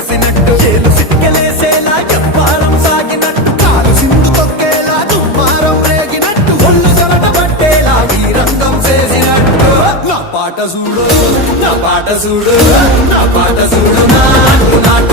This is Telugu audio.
పోసినట్టు చేలు సిక్కలేసేలా చెప్పారం సాగినట్టు కాలు సింధు తొక్కేలా దుమ్మారం రేగినట్టు ఒళ్ళు చెమట పట్టేలా ఈ రంగం చేసినట్టు నా పాట చూడు నా పాట చూడు నా పాట చూడు నాటు నాటు